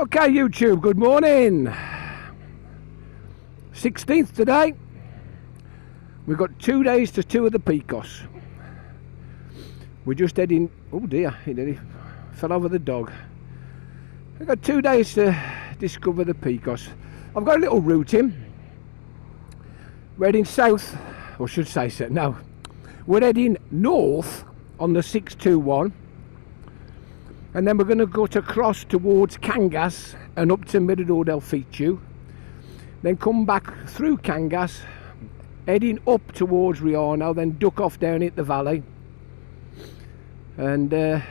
Okay, YouTube, good morning. 16th today. We've got 2 days to tour the Picos. We're just heading... Oh dear, he nearly fell over the dog. We've got 2 days to discover the Picos. I've got a little route in. We're heading south, or should say so, no. We're heading north on the 621. And then we're going to go to cross towards Cangas and up to Mirador del Fitu. Then come back through Cangas, heading up towards Riano, then duck off down into the valley. And then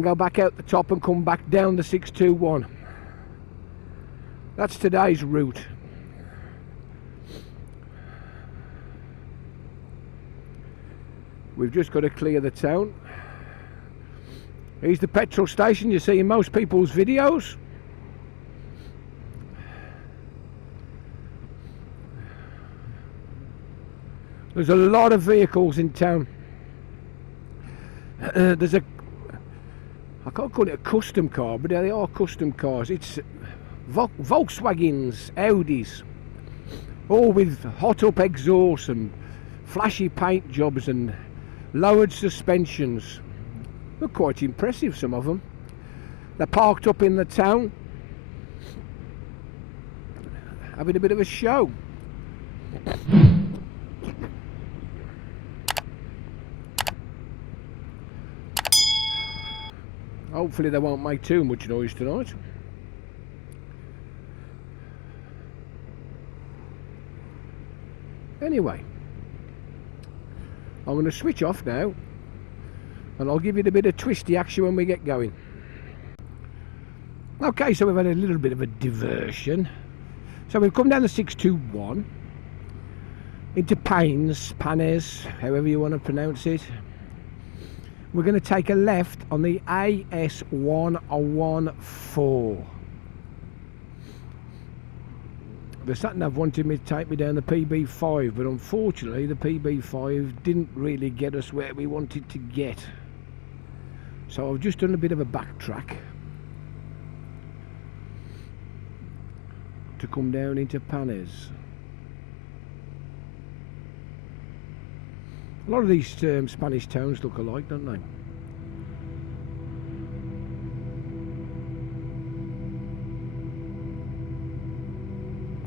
go back out the top and come back down the 621. That's today's route. We've just got to clear the town. Here's the petrol station you see in most people's videos. There's a lot of vehicles in town. There's a... I can't call it a custom car, but they are custom cars. It's Volkswagens, Audis, all with hot up exhaust and flashy paint jobs and lowered suspensions. They're quite impressive, some of them. They're parked up in the town, having a bit of a show. Hopefully they won't make too much noise tonight. Anyway, I'm going to switch off now, and I'll give you a bit of twisty action when we get going. Okay, so we've had a little bit of a diversion. So we've come down the 621 into Panes, however you want to pronounce it. We're going to take a left on the AS114. The sat-nav wanted me to take me down the PB5, but unfortunately the PB5 didn't really get us where we wanted to get. So I've just done a bit of a backtrack to come down into Panes. A lot of these Spanish towns look alike, don't they?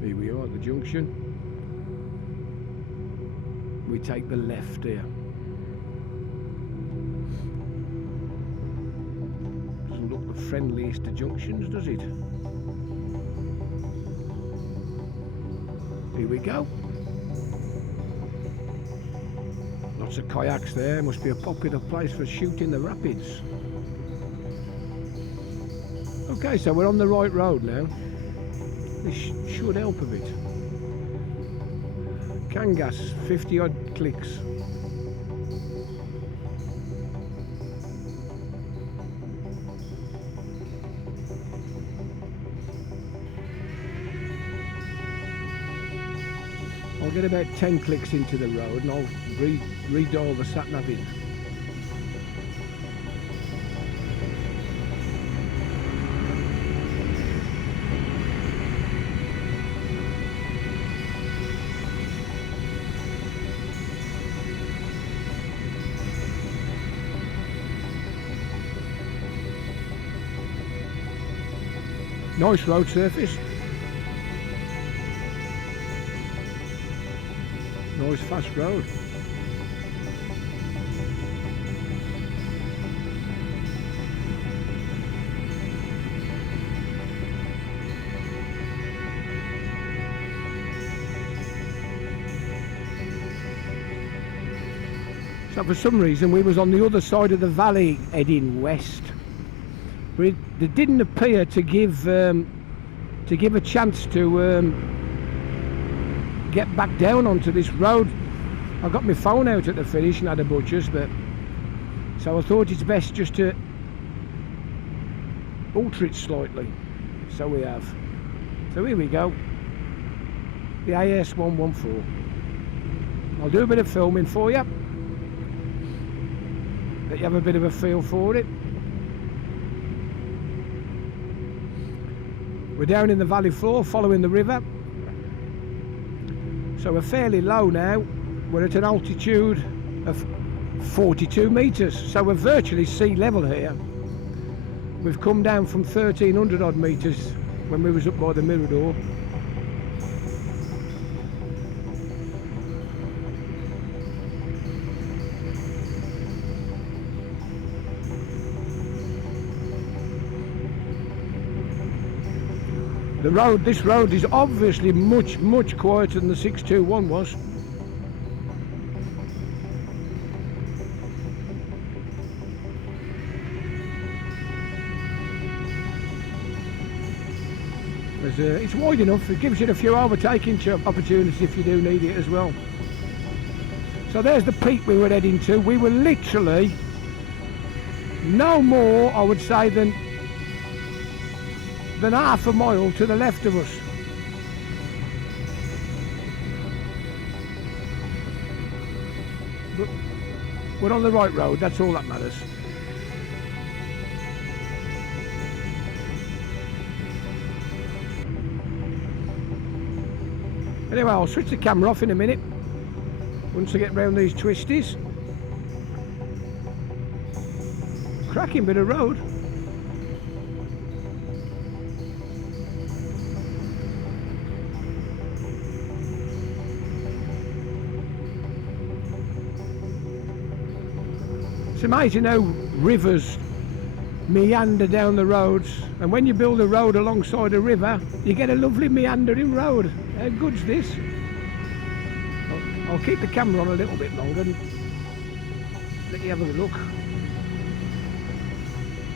Here we are at the junction. We take the left here. Doesn't look the friendliest of junctions, does it? Here we go. Lots of kayaks there. Must be a popular place for shooting the rapids. Okay, so we're on the right road now. This should help a bit. Cangas, 50 odd clicks. I'll get about 10 clicks into the road and I'll redial the sat-nav in. Nice road surface. Nice fast road. So for some reason we was on the other side of the valley heading west. But it didn't appear to give a chance to get back down onto this road. I got my phone out at the finish and had a butcher's, but so I thought it's best just to alter it slightly. So we have. So here we go. The AS114. I'll do a bit of filming for you, that you have a bit of a feel for it. We're down in the valley floor following the river. So we're fairly low now. We're at an altitude of 42 metres. So we're virtually sea level here. We've come down from 1300 odd metres when we was up by the Mirador. This road is obviously much quieter than the 621 was. It's wide enough, it gives you a few overtaking opportunities if you do need it as well. So there's the peak we were heading to. We were literally no more, I would say, than half a mile to the left of us. But we're on the right road, that's all that matters. Anyway, I'll switch the camera off in a minute once I get round these twisties. Cracking bit of road. It's amazing how rivers meander down the roads, and when you build a road alongside a river you get a lovely meandering road. How good's this? I'll keep the camera on a little bit longer and let you have a look.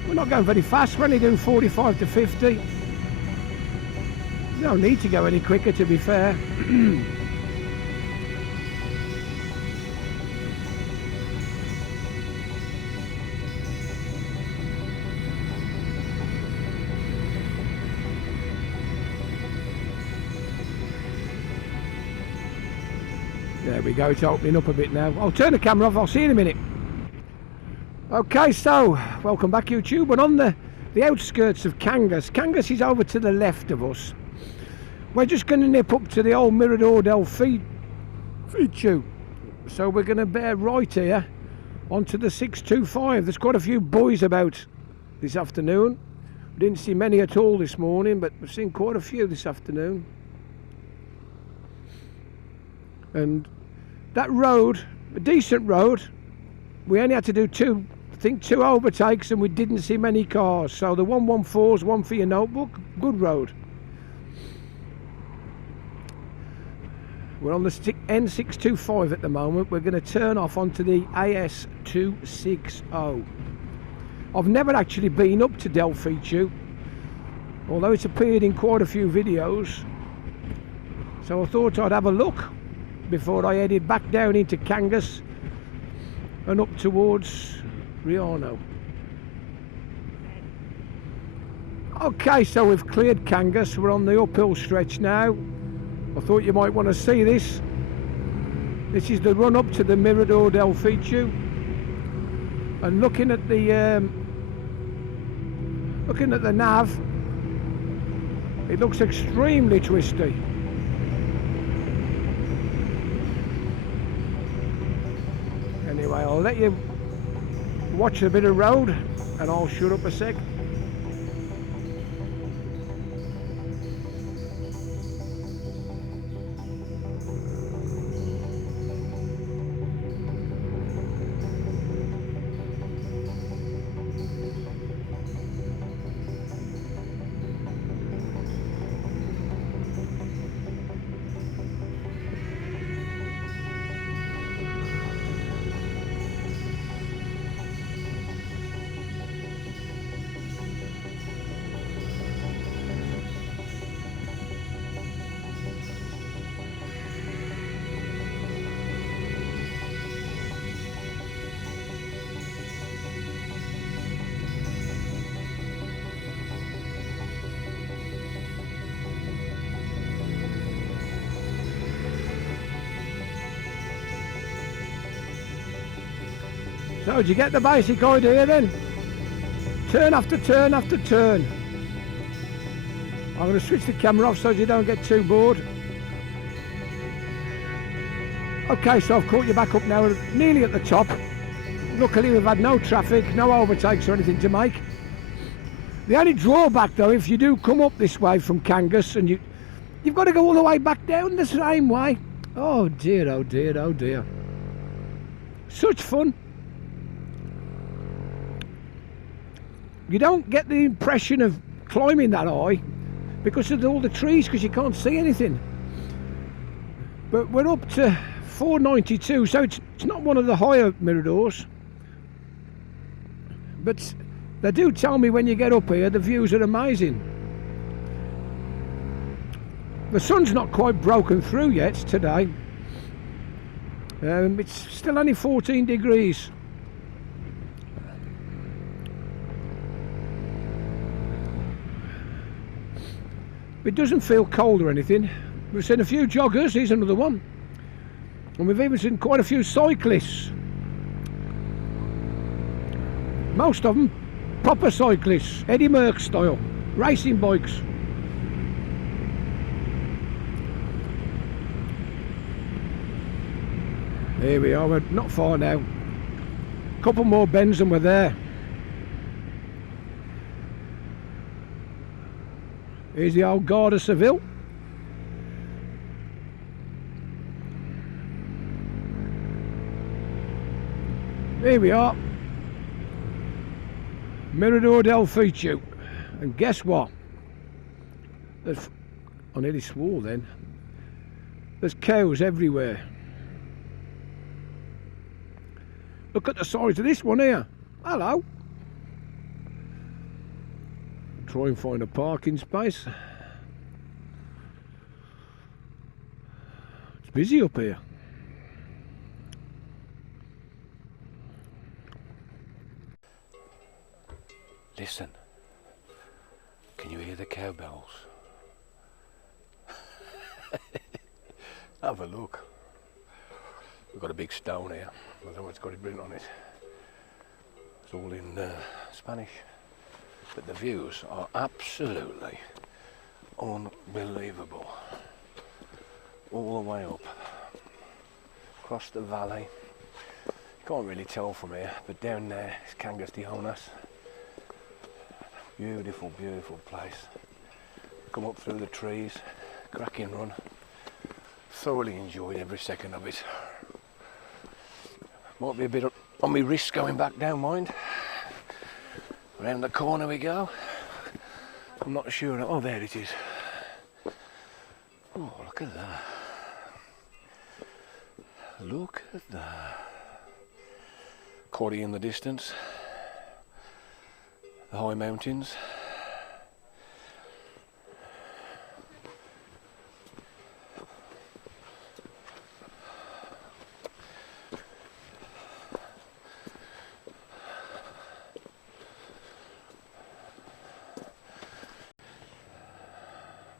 We're not going very fast, we're only doing 45 to 50. No need to go any quicker, to be fair. There we go, it's opening up a bit now. I'll turn the camera off, I'll see you in a minute. Okay, so welcome back YouTube. We're on the outskirts of Cangas. Cangas is over to the left of us. We're just going to nip up to the old Mirador del Fitu. So we're going to bear right here onto the 625. There's quite a few boys about this afternoon. We didn't see many at all this morning, but we've seen quite a few this afternoon. And that road, a decent road, we only had to do two overtakes and we didn't see many cars. So the 114's one for your notebook, good road. We're on the N625 at the moment. We're going to turn off onto the AS260. I've never actually been up to Del Fitu, although it's appeared in quite a few videos. So I thought I'd have a look before I headed back down into Cangas and up towards Riano. Okay, so we've cleared Cangas, we're on the uphill stretch now. I thought you might want to see this. This is the run up to the Mirador del Fitu, and looking at the nav, it looks extremely twisty. Anyway, I'll let you watch a bit of road and I'll shut up a sec. So, did you get the basic idea then? Turn after turn after turn. I'm going to switch the camera off so you don't get too bored. Okay, so I've caught you back up now, nearly at the top. Luckily we've had no traffic, no overtakes or anything to make. The only drawback though, if you do come up this way from Cangas and you've got to go all the way back down the same way. Oh dear, oh dear, oh dear. Such fun. You don't get the impression of climbing that high because of all the trees, because you can't see anything. But we're up to 492, so it's not one of the higher miradors. But they do tell me when you get up here the views are amazing. The sun's not quite broken through yet today. It's still only 14 degrees. It doesn't feel cold or anything. We've seen a few joggers, here's another one. And we've even seen quite a few cyclists. Most of them proper cyclists, Eddie Merckx style, racing bikes. Here we are, we're not far now. Couple more bends and we're there. Here's the old Guard of Seville. Here we are. Mirador del Fitu. And guess what? I nearly swore then. There's cows everywhere. Look at the size of this one here. Hello. Try and find a parking space. It's busy up here. Listen, can you hear the cowbells? Have a look. We've got a big stone here. I don't know what's got it written on it. It's all in Spanish. But the views are absolutely unbelievable. All the way up, across the valley. You can't really tell from here, but down there is Cangas de Onis. Beautiful, beautiful place. Come up through the trees, cracking run. Thoroughly enjoyed every second of it. Might be a bit on my wrist going back down, mind. Around the corner we go. I'm not sure. Oh, there it is. Oh, look at that. Look at that. Quarry in the distance. The high mountains.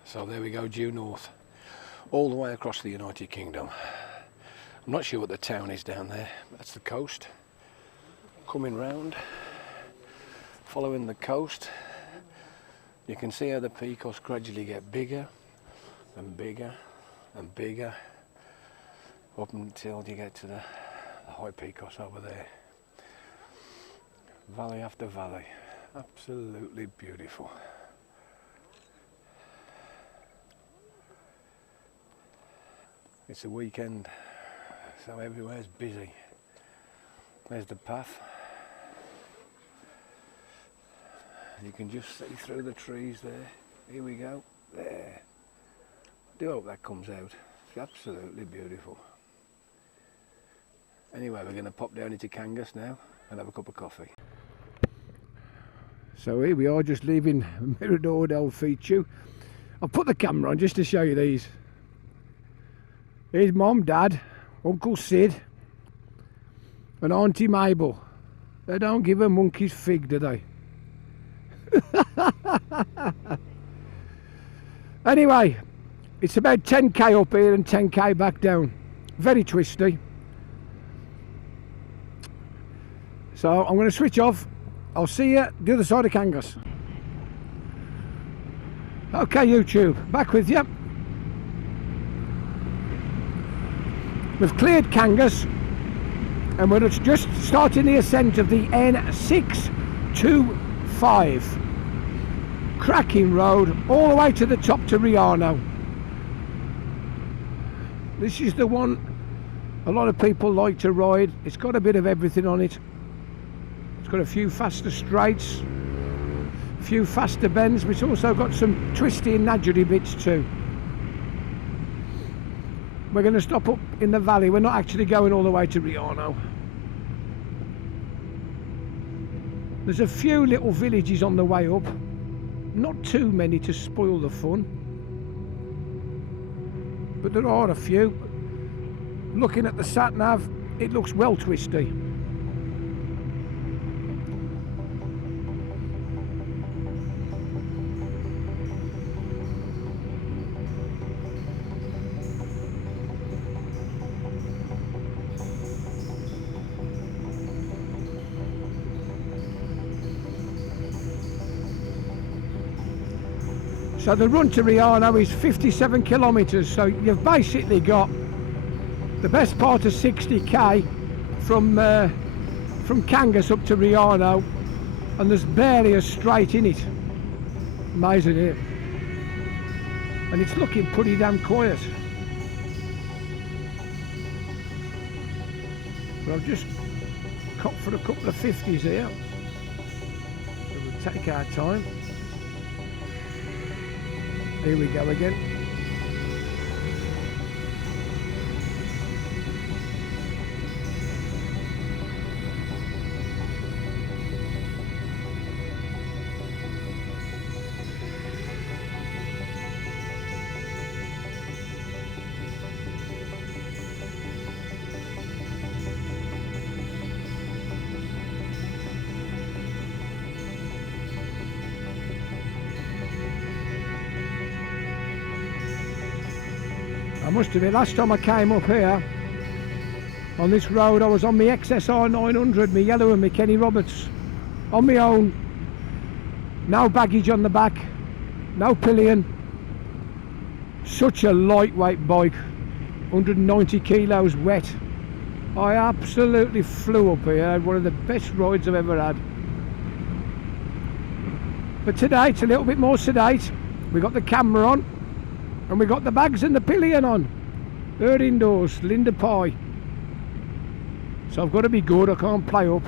So there we go, due north, all the way across the United Kingdom. I'm not sure what the town is down there. That's the coast. Coming round, following the coast, you can see how the Picos gradually get bigger and bigger and bigger up until you get to the high Picos over there. Valley after valley, absolutely beautiful. It's a weekend, so everywhere's busy. There's the path. You can just see through the trees there. Here we go. There. I do hope that comes out. It's absolutely beautiful. Anyway, we're going to pop down into Cangas now and have a cup of coffee. So here we are, just leaving Mirador del Fitu. I'll put the camera on just to show you these. Here's Mum, Dad, Uncle Sid and Auntie Mabel. They don't give a monkey's fig, do they? Anyway, it's about 10k up here and 10k back down. Very twisty. So I'm going to switch off. I'll see you the other side of Cangas. Okay, YouTube, back with you. We've cleared Cangas and we're just starting the ascent of the N625. Cracking road all the way to the top to Riano. This is the one a lot of people like to ride. It's got a bit of everything on it. It's got a few faster straights, a few faster bends, but it's also got some twisty and nadgery bits too. We're going to stop up in the valley. We're not actually going all the way to Riano. There's a few little villages on the way up. Not too many to spoil the fun. But there are a few. Looking at the sat-nav, it looks well twisty. So the run to Riano is 57 kilometres, so you've basically got the best part of 60k from Cangas up to Riano, and there's barely a straight in it. Amazing, isn't it? And it's looking pretty damn quiet. But I've just copped for a couple of 50s here, so we'll take our time. Here we go again. I must admit, last time I came up here on this road, I was on my XSR 900, my yellow and my Kenny Roberts, on my own, no baggage on the back, no pillion, such a lightweight bike, 190 kilos wet. I absolutely flew up here, had one of the best rides I've ever had. But today it's a little bit more sedate. We got the camera on, and we got the bags and the pillion on. Her indoors, Linda Pie. So I've got to be good, I can't play up.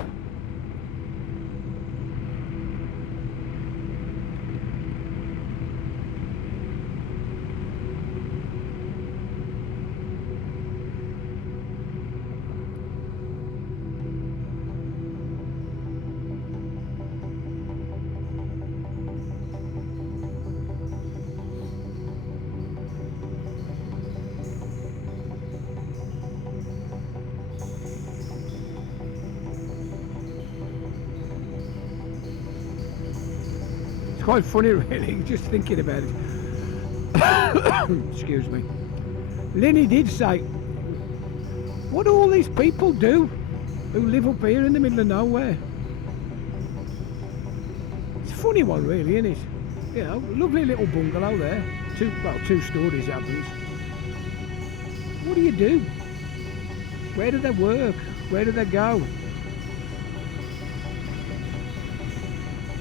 Quite funny really, just thinking about it. Excuse me. Linny did say, what do all these people do who live up here in the middle of nowhere? It's a funny one really, isn't it? You know, lovely little bungalow there. Two stories it happens. What do you do? Where do they work? Where do they go?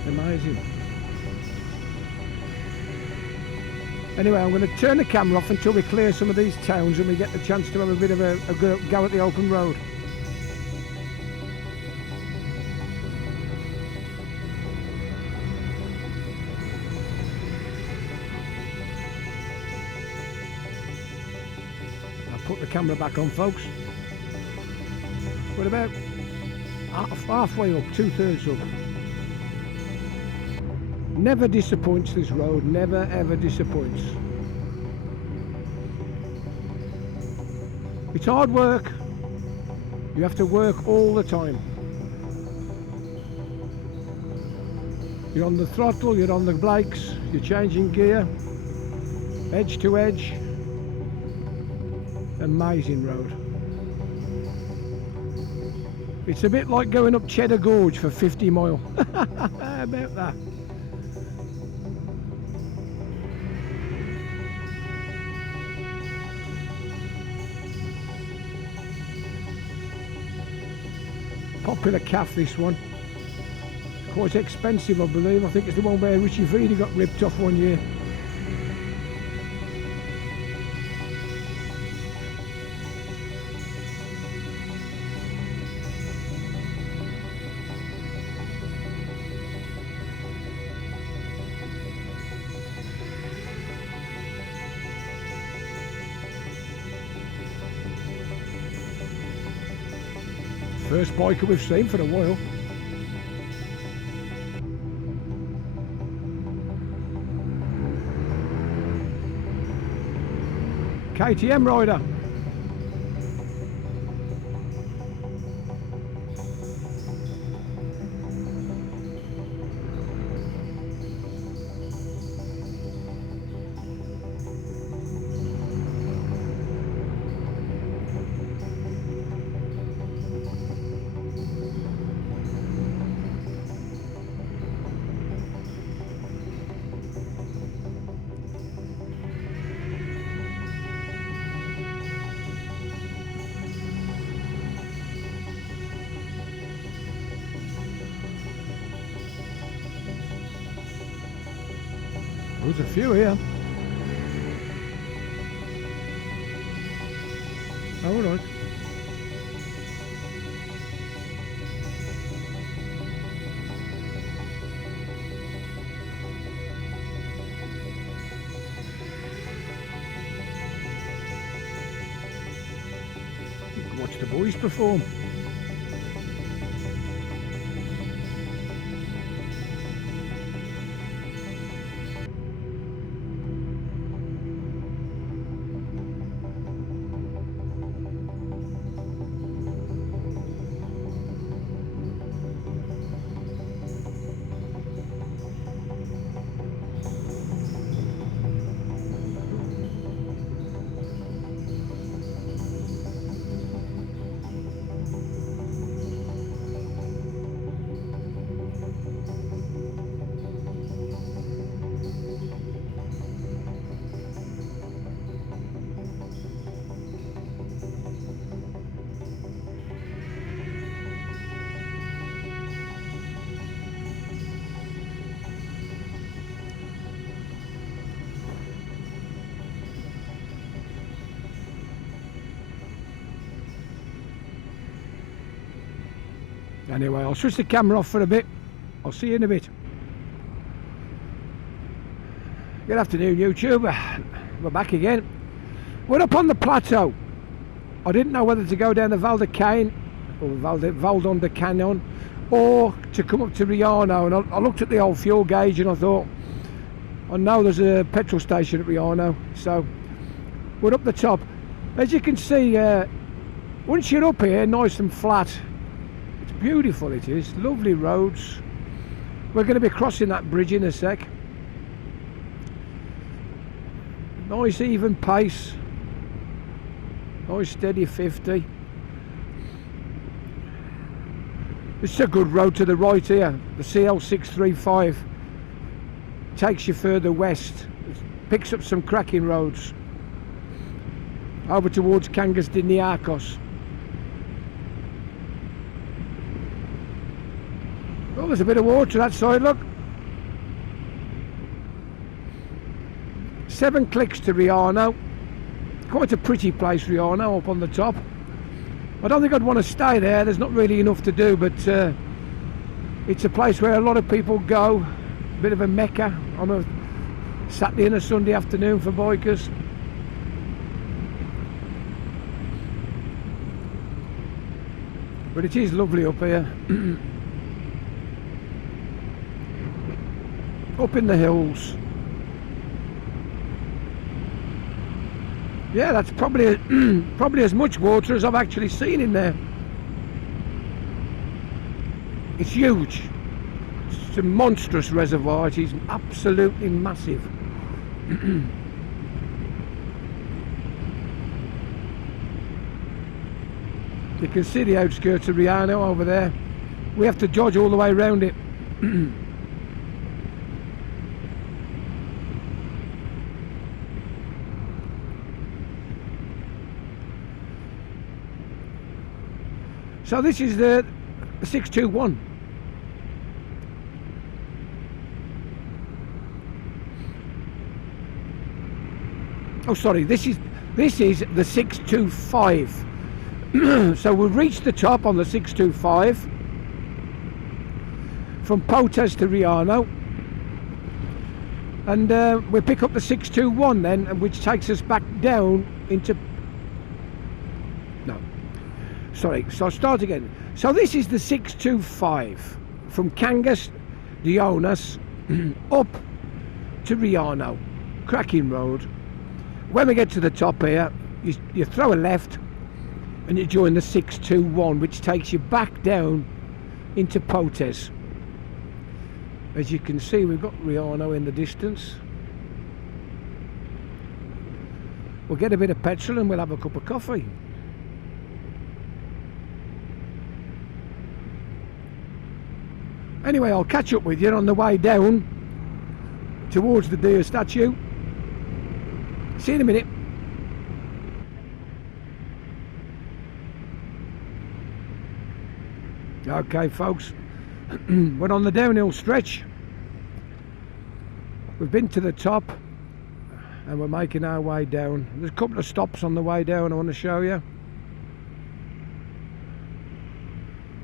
Amazing. Anyway, I'm going to turn the camera off until we clear some of these towns and we get the chance to have a bit of a go at the open road. I'll put the camera back on, folks. We're about halfway up, 2/3 up. Never disappoints this road, never ever disappoints. It's hard work. You have to work all the time. You're on the throttle, you're on the brakes, you're changing gear, edge to edge. Amazing road. It's a bit like going up Cheddar Gorge for 50 mile. How about that? popular calf, this one. Quite expensive, I believe. I think it's the one where Richie Vidi got ripped off one year. First biker we've seen for a while. KTM rider. There's a few here. Oh, all right. You can watch the boys perform. Anyway, I'll switch the camera off for a bit. I'll see you in a bit. Good afternoon, YouTube. We're back again. We're up on the plateau. I didn't know whether to go down the Val de Cain or Valdon de Canyon or to come up to Riano, and I looked at the old fuel gauge and I thought, I know there's a petrol station at Riano, so we're up the top. As you can see, once you're up here nice and flat, it's beautiful, it is, lovely roads. We're going to be crossing that bridge in a sec. Nice even pace, nice steady 50. It's a good road to the right here. The CL635 takes you further west, it picks up some cracking roads over towards Cangas de Onis. Oh, there's a bit of water that side, look. 7 clicks to Riano. Quite a pretty place, Riano, up on the top. I don't think I'd want to stay there, there's not really enough to do, but it's a place where a lot of people go. A bit of a mecca on a Saturday and a Sunday afternoon for bikers. But it is lovely up here. Up in the hills. Yeah, that's probably probably as much water as I've actually seen in there. It's huge. It's a monstrous reservoir. It is absolutely massive. You can see the outskirts of Riano over there. We have to dodge all the way around it. So this is the The 621. Oh, sorry, this is the 625. So we've reached the top on the 625 from Potes to Riano, and we pick up the 621 then, which takes us back down into, no, sorry, so I'll start again. So this is the 625 from Cangas de Onis up to Riano, cracking road. When we get to the top here, you throw a left and you join the 621, which takes you back down into Potes. As you can see, we've got Riano in the distance. We'll get a bit of petrol and we'll have a cup of coffee. Anyway, I'll catch up with you on the way down towards the deer statue. See you in a minute. Okay, folks, we're on the downhill stretch. We've been to the top and we're making our way down. There's a couple of stops on the way down I want to show you.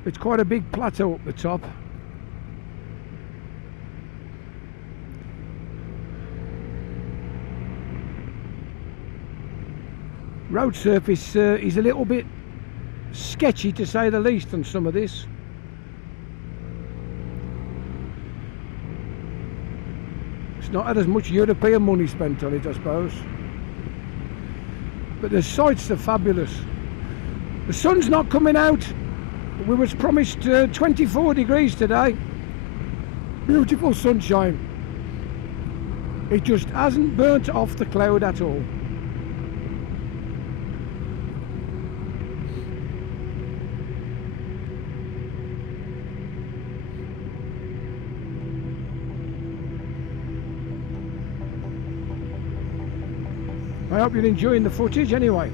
It's quite a big plateau up the top. Road surface is a little bit sketchy, to say the least, on some of this. It's not had as much European money spent on it, I suppose, but the sights are fabulous. The sun's not coming out. We was promised 24 degrees today. Beautiful sunshine. It just hasn't burnt off the cloud at all. I hope you're enjoying the footage anyway.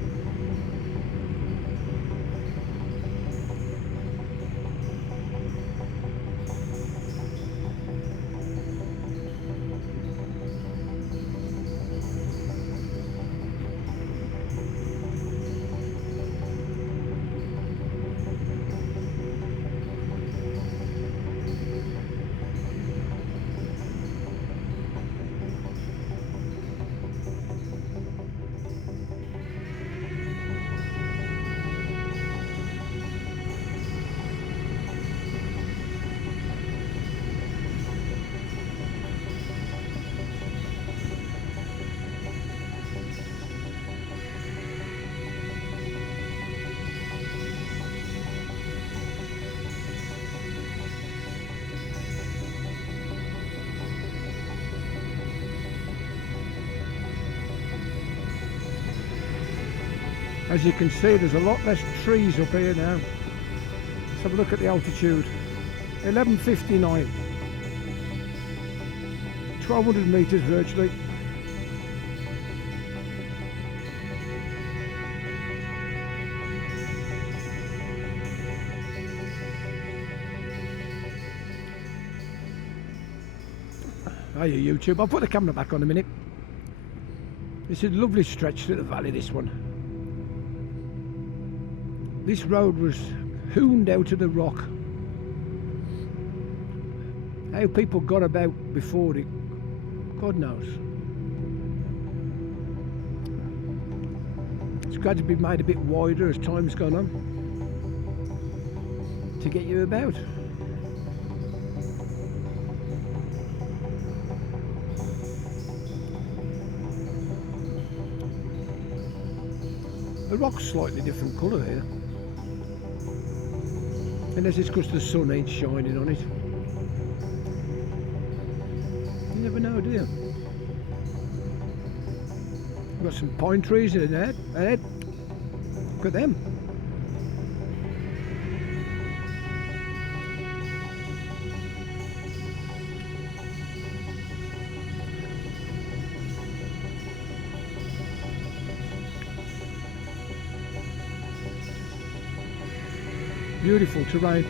As you can see, there's a lot less trees up here now. Let's have a look at the altitude. 1159. 1200 metres virtually. Hiya YouTube, I'll put the camera back on a minute. This is a lovely stretch through the valley, this one. This road was hewn out of the rock. How people got about before it, God knows. It's gradually been made a bit wider as time's gone on to get you about. The rock's slightly different colour here. Unless it's because the sun ain't shining on it. You never know, do you? We've got some pine trees in there. Ahead. Look at them. Beautiful terrain.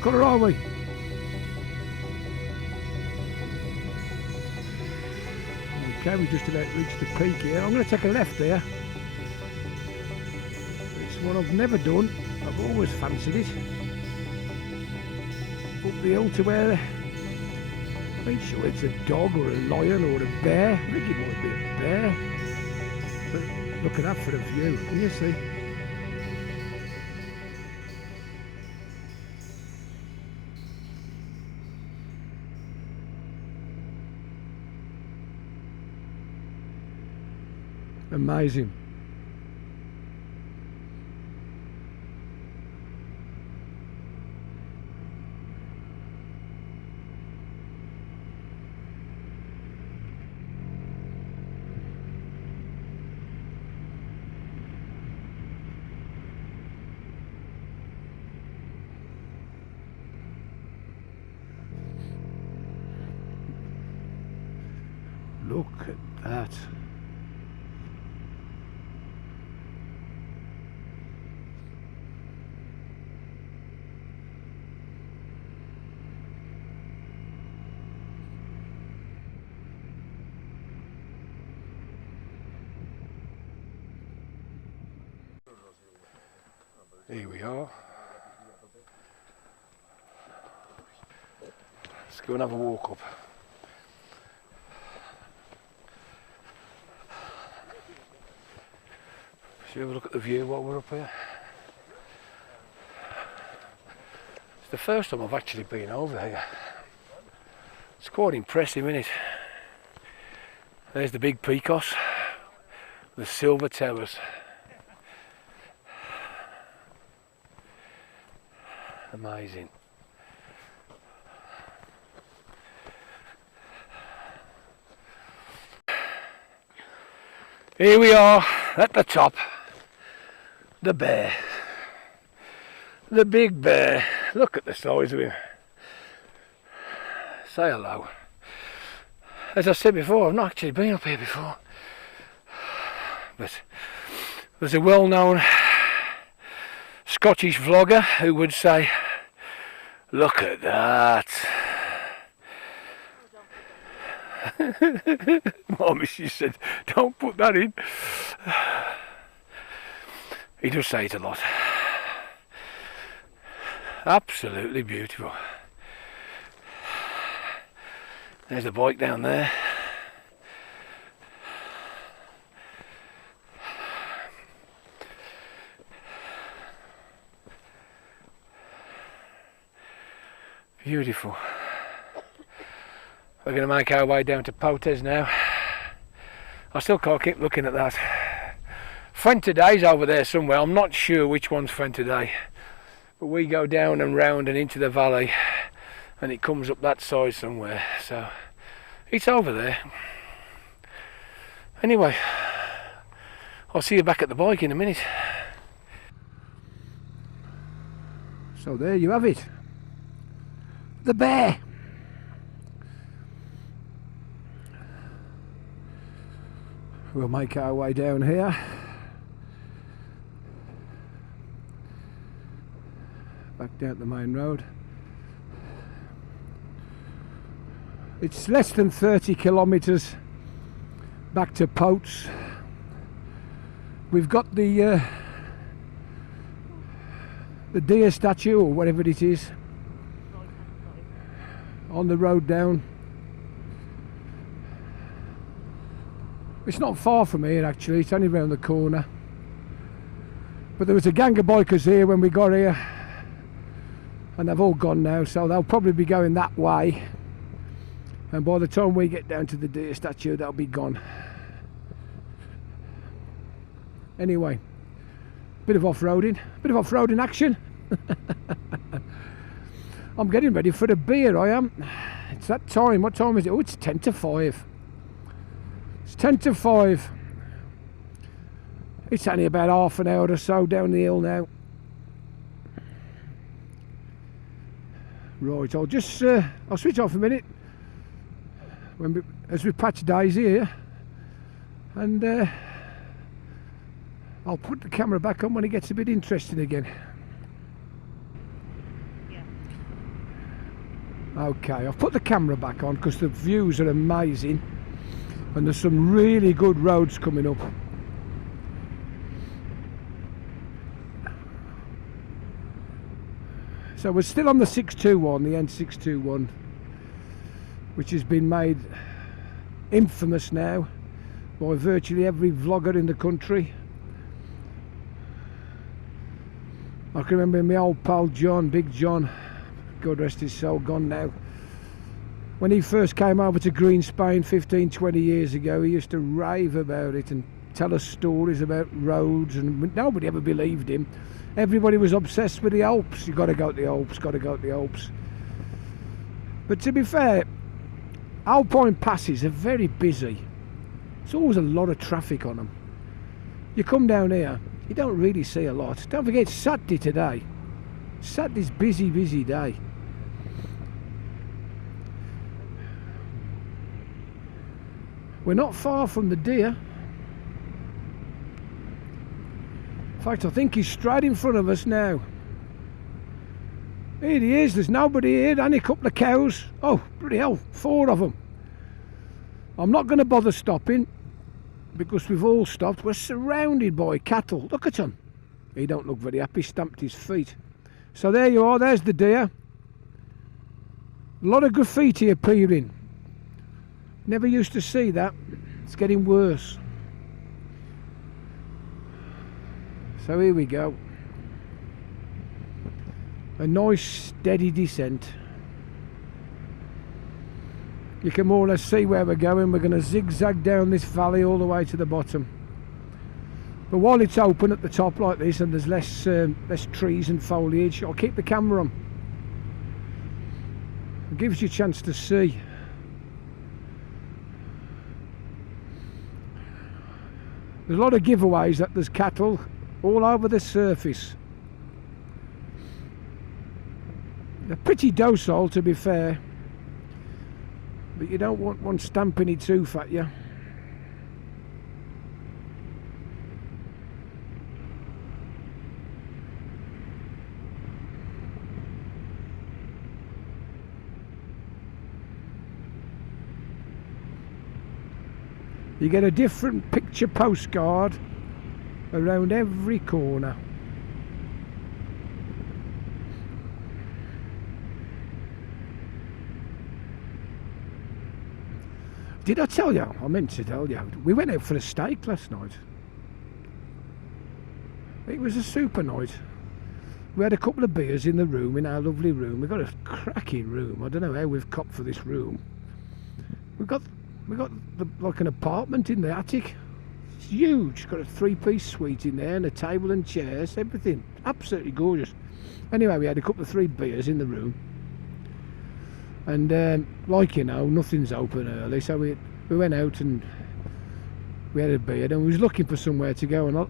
Cut her on me. Okay, we just about reached the peak here. I'm going to take a left there. It's one I've never done. I've always fancied it. Up the hill to where... I ain't sure it's a dog or a lion or a bear. I think it might be a bear. But look at that for a view. Can you see? Amazing. Look at that. Here we are. Let's go and have a walk up. Should we have a look at the view while we're up here? It's the first time I've actually been over here. It's quite impressive, isn't it? There's the big Picos, the silver towers. Amazing. Here we are at the top. The bear. The big bear. Look at the size of him. Say hello. As I said before, I've not actually been up here before. But there's a well-known Scottish vlogger who would say, look at that. My missus said, don't put that in. He does say it a lot. Absolutely beautiful. There's the bike down there. Beautiful. We're going to make our way down to Potes now. I still can't keep looking at that. Fuenteday's over there somewhere. I'm not sure which one's Fuenteday. But we go down and round and into the valley and it comes up that side somewhere. So it's over there. Anyway, I'll see you back at the bike in a minute. So there you have it. The bear. We'll make our way down here. Back down the main road. It's less than 30 kilometres back to Potes. We've got the deer statue or whatever it is on the road down. It's not far from here actually, it's only round the corner. But there was a gang of bikers here when we got here and they've all gone now, so they'll probably be going that way, and by the time we get down to the deer statue they'll be gone. Anyway, bit of off-roading action. I'm getting ready for the beer, I am. It's that time. What time is it? Oh, it's 10 to 5. It's 10 to 5. It's only about half an hour or so down the hill now. Right, I'll just I'll switch off a minute as we patch days here, and I'll put the camera back on when it gets a bit interesting again. Okay, I've put the camera back on because the views are amazing and there's some really good roads coming up. So we're still on the 621, the N621, which has been made infamous now by virtually every vlogger in the country. I can remember my old pal John, Big John, God rest his soul, gone now. When he first came over to Green Spain 15-20 years ago, he used to rave about it and tell us stories about roads, and nobody ever believed him. Everybody was obsessed with the Alps. You got to go to the Alps, got to go to the Alps. But to be fair, Alpine passes are very busy. There's always a lot of traffic on them. You come down here, you don't really see a lot. Don't forget it's Saturday today. Saturday's busy day. We're not far from the deer. In fact, I think he's straight in front of us now. Here he is, there's nobody here, only a couple of cows. Oh, bloody hell, 4 of them. I'm not going to bother stopping because we've all stopped. We're surrounded by cattle. Look at him. He don't look very happy, stamped his feet. So there you are, there's the deer. A lot of graffiti appearing. Never used to see that. It's getting worse. So here we go. A nice steady descent. You can more or less see where we're going. We're going to zigzag down this valley all the way to the bottom. But while it's open at the top like this and there's less trees and foliage, I'll keep the camera on. It gives you a chance to see. There's a lot of giveaways that there's cattle all over the surface. They're pretty docile, to be fair, but you don't want one stamping its hoof at you. You get a different picture postcard around every corner. Did I tell you? I meant to tell you. We went out for a steak last night. It was a super night. We had a couple of beers in the room, in our lovely room. We've got a cracking room. I don't know how we've copped for this room. We got like an apartment in the attic. It's huge. Got a 3-piece suite in there and a table and chairs, everything. Absolutely gorgeous. Anyway, we had a couple of 3 beers in the room. And like you know, nothing's open early, so we went out and we had a beer and we was looking for somewhere to go, and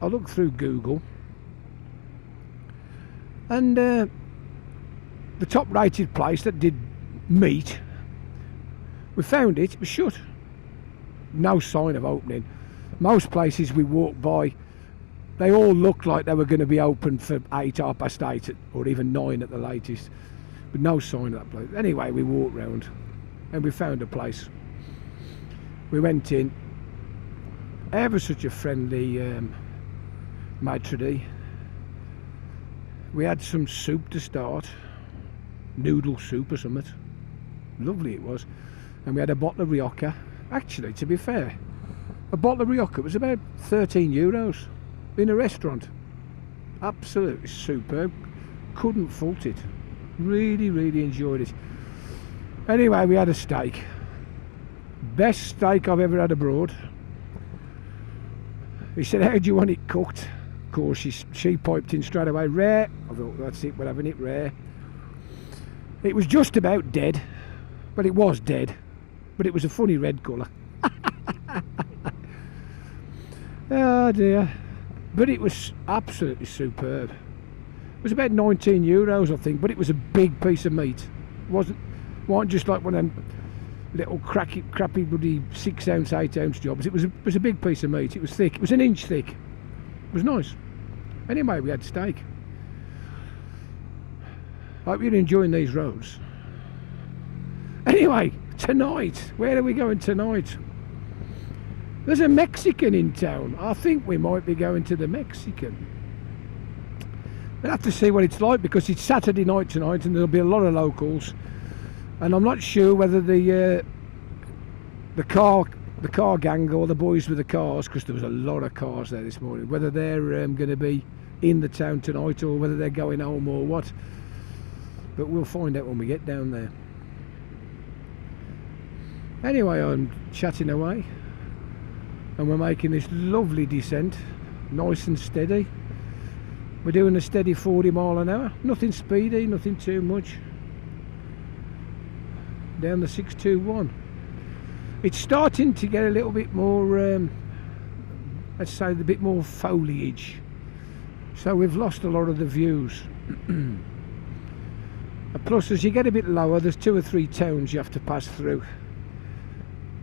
I looked through Google, and the top rated place that did meat, we found it was shut. No sign of opening. Most places we walked by, they all looked like they were going to be open for 8, 8:30, or even 9 at the latest, but no sign of that place. Anyway, we walked round and we found a place. We went in. Ever such a friendly maitre d'. We had some soup to start, noodle soup or something. Lovely it was. And we had a bottle of Rioja. Actually, to be fair, a bottle of Rioja was about €13 in a restaurant. Absolutely superb. Couldn't fault it. Really enjoyed it. Anyway, we had a steak. Best steak I've ever had abroad. He said, how do you want it cooked? Of course, she piped in straight away, rare. I thought, that's it, we're having it rare. It was just about dead. Well, it was dead, but it was a funny red colour. Oh dear. But it was absolutely superb. It was about €19, I think, but it was a big piece of meat. It wasn't just like one of them little crappy bloody 6-ounce, 8-ounce jobs. It was a big piece of meat. It was thick. It was an inch thick. It was nice. Anyway, we had steak. I hope you're enjoying these roads. Anyway, tonight, where are we going tonight? There's a Mexican in town. I think we might be going to the Mexican. We'll have to see what it's like, because it's Saturday night tonight and there'll be a lot of locals. And I'm not sure whether the car gang, or the boys with the cars, because there was a lot of cars there this morning, whether they're going to be in the town tonight or whether they're going home or what. But we'll find out when we get down there. Anyway, I'm chatting away and we're making this lovely descent, nice and steady. We're doing a steady 40 mile an hour, nothing speedy, nothing too much. Down the 621. It's starting to get a little bit more, let's say, a bit more foliage. So we've lost a lot of the views. Plus, as you get a bit lower, there's 2 or 3 towns you have to pass through,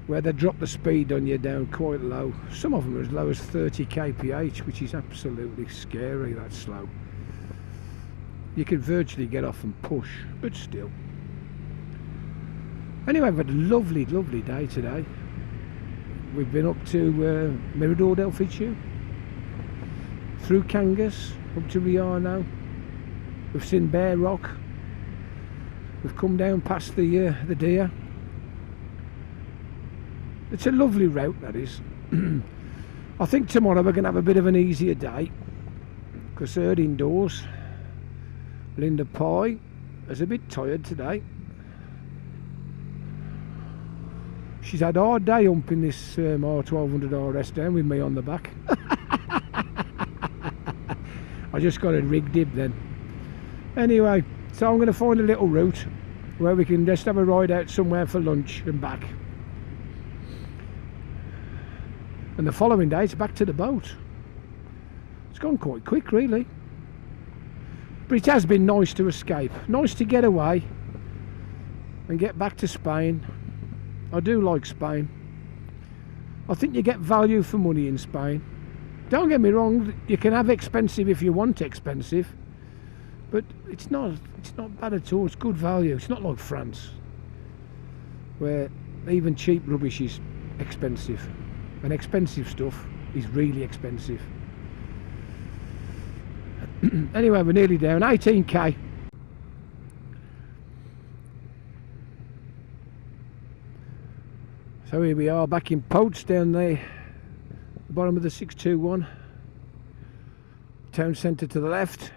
where they drop the speed on you down quite low. Some of them are as low as 30 kph, which is absolutely scary, that slow. You can virtually get off and push, but still. Anyway, we've had a lovely, lovely day today. We've been up to Mirador del Fitu, through Cangas, up to Riano. We've seen Bear Rock. We've come down past the deer. It's a lovely route, that is. I think tomorrow we're going to have a bit of an easier day, because they're indoors. Linda Pye is a bit tired today. She's had a hard day humping this R1200 RS down with me on the back. I just got a rig dib then. Anyway, so I'm going to find a little route where we can just have a ride out somewhere for lunch and back. And the following day it's back to the boat. It's gone quite quick, really. But it has been nice to escape. Nice to get away and get back to Spain. I do like Spain. I think you get value for money in Spain. Don't get me wrong, you can have expensive if you want expensive, but it's not bad at all. It's good value. It's not like France, where even cheap rubbish is expensive, and expensive stuff is really expensive. Anyway, we're nearly down, 18k. So here we are back in Potes down there, the bottom of the 621. Town centre to the left.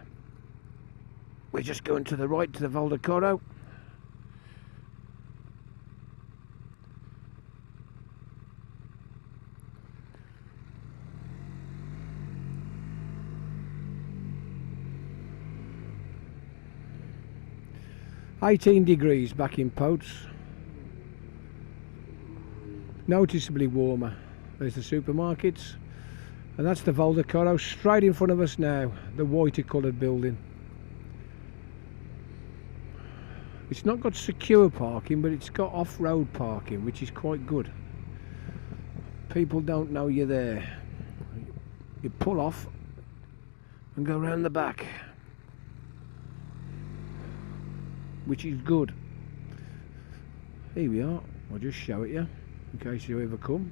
We're just going to the right to the Vadecoro. "18 degrees back in Potes. Noticeably warmer. There's the supermarkets, and that's the Vadecoro straight in front of us now, the whiter coloured building. It's not got secure parking, but it's got off-road parking, which is quite good. People don't know you're there. You pull off and go round the back, which is good. Here we are. I'll just show it you in case you ever come.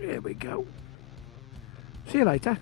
There we go. See you later.